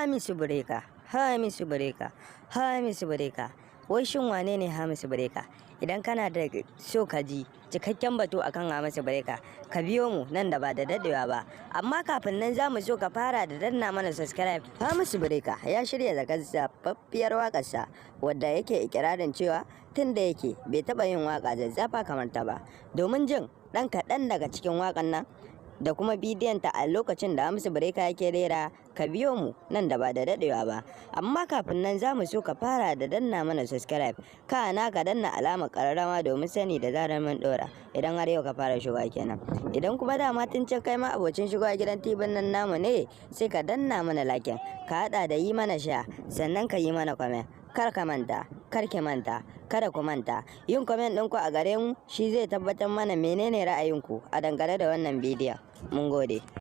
Hamisu Breaker, Hamisu Breaker, Hamisu Breaker. Wai shin wane ne Hamisu Breaker? Idan kana da so ka ji cikakken batu akan Hamisu Breaker, ka biyo mu nan da ba da dadewa ba. Amma kafin nan za mu so ka fara da danna mana subscribe. Hamisu Breaker ya shirya da zazzafafiyar waƙarsa wadda yake ikirarin cewa tun da yake bai taɓa yin waƙa zazzafa kamar ta ba. Domin jin ɗan kaɗan daga cikin waƙan nan da kuma bidiyon ta a lokacin da Hamisu Breaker yake rera, ka biyo mu nan da ba da dadewa ba. Amma kafin nan za mu so ka fara da danna mana subscribe, kana ka danna alamar kararrawa domin sani da zarar mun dora, idan har yau ka fara shiga kenan. Idan kuma dama tun can kai ma abocin shiga gidan TV nan namu ne, sai ka danna mana like, ka hada da yi mana share, sannan ka yi mana comment. Kar ka manta, kar ki manta, kada ku manta yin comment ɗinku a gare mu, shi zai tabbatar mana menene ra'ayinku a dangane da wannan bidiyon. Mun gode.